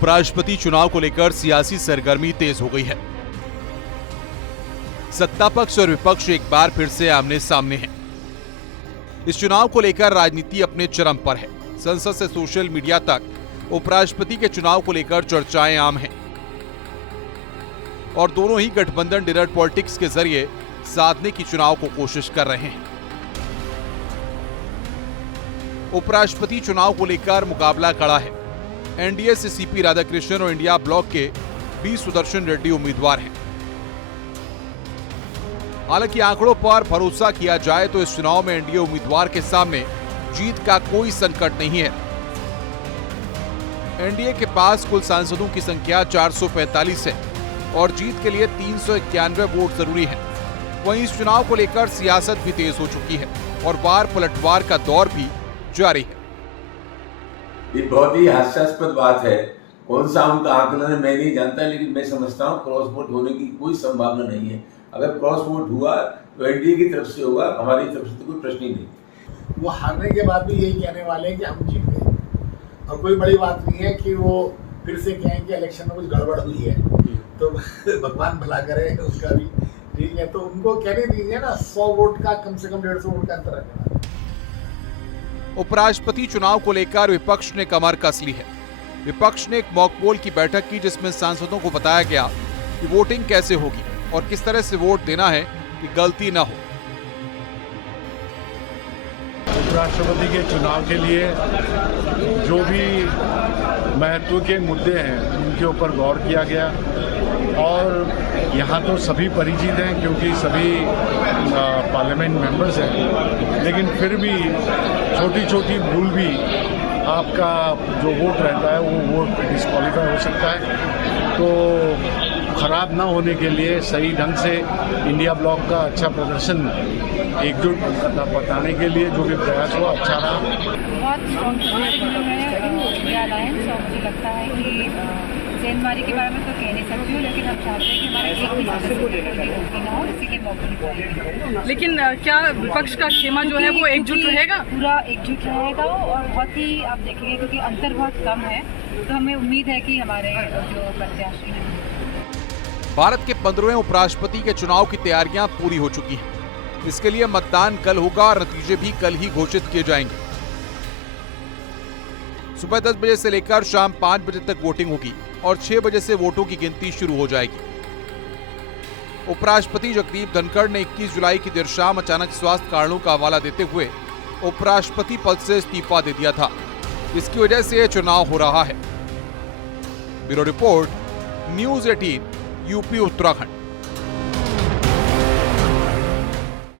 उपराष्ट्रपति चुनाव को लेकर सियासी सरगर्मी तेज हो गई है। सत्ता पक्ष और विपक्ष एक बार फिर से आमने सामने हैं। इस चुनाव को लेकर राजनीति अपने चरम पर है। संसद से सोशल मीडिया तक उपराष्ट्रपति के चुनाव को लेकर चर्चाएं आम हैं और दोनों ही गठबंधन डिनर पॉलिटिक्स के जरिए साधने की चुनाव को कोशिश कर रहे हैं। उपराष्ट्रपति चुनाव को लेकर मुकाबला कड़ा है। एनडीए से सीपी राधाकृष्णन और इंडिया ब्लॉक के बी सुदर्शन रेड्डी उम्मीदवार हैं। हालांकि आंकड़ों पर भरोसा किया जाए तो इस चुनाव में एनडीए उम्मीदवार के सामने जीत का कोई संकट नहीं है। एनडीए के पास कुल सांसदों की संख्या 445 है और जीत के लिए 391 वोट जरूरी है। वहीं इस चुनाव को लेकर सियासत भी तेज हो चुकी है और वार पलटवार का दौर भी जारी है। ये बहुत ही हास्यास्पद बात है। कौन सा उनका आकलन है मैं नहीं जानता, लेकिन मैं समझता हूँ क्रॉस वोट होने की कोई संभावना नहीं है। अगर क्रॉस वोट हुआ तो एनडीए की तरफ से होगा, हमारी तरफ से तो कोई प्रश्न ही नहीं। वो हारने के बाद भी यही कहने वाले हैं कि हम जीत गए और कोई बड़ी बात नहीं है कि वो फिर से कहें कि इलेक्शन में कुछ गड़बड़ हुई है, तो भगवान भला करे उसका भी। ठीक है, तो उनको कहने दीजिए ना, 100 वोट का कम से कम 150 वोट का अंतर रखना। उपराष्ट्रपति चुनाव को लेकर विपक्ष ने कमर कस ली है। विपक्ष ने एक मॉक पोल की बैठक की जिसमें सांसदों को बताया गया कि वोटिंग कैसे होगी और किस तरह से वोट देना है कि गलती न हो। उपराष्ट्रपति के चुनाव के लिए जो भी महत्व के मुद्दे हैं उनके ऊपर गौर किया गया और यहाँ तो सभी परिचित हैं क्योंकि सभी पार्लियामेंट मेंबर्स हैं, लेकिन फिर भी छोटी छोटी भूल भी आपका जो वोट रहता है वो वोट डिस्क्वालीफाई हो सकता है। तो खराब ना होने के लिए सही ढंग से इंडिया ब्लॉक का अच्छा प्रदर्शन एकजुट बताने के लिए जो भी प्रयास हुआ अच्छा रहा। बहुत स्ट्रॉन्ग पोजीशन है इंडिया अलायंस और मुझे लगता है कि सेंधमारी के बारे में तो कह नहीं सकती हूँ, लेकिन हम चाहते हैं कि हमारा एक भी सदस्य ना हो, इसी के मौके। लेकिन क्या विपक्ष का खेमा जो है वो एकजुट रहेगा? पूरा एकजुट रहेगा और बहुत ही आप देखेंगे क्योंकि अंतर बहुत कम है, तो हमें उम्मीद है कि हमारे जो प्रत्याशी हैं। भारत के 15वें उपराष्ट्रपति के चुनाव की तैयारियां पूरी हो चुकी हैं। इसके लिए मतदान कल होगा और नतीजे भी कल ही घोषित किए जाएंगे। सुबह 10 बजे से लेकर शाम 5 बजे तक वोटिंग होगी और 6 बजे से वोटों की गिनती शुरू हो जाएगी। उपराष्ट्रपति जगदीप धनखड़ ने 21 जुलाई की देर शाम अचानक स्वास्थ्य कारणों का हवाला देते हुए उपराष्ट्रपति पद से इस्तीफा दे दिया था। इसकी वजह से यह चुनाव हो रहा है। Bureau report, news 18, UP Uttarakhand.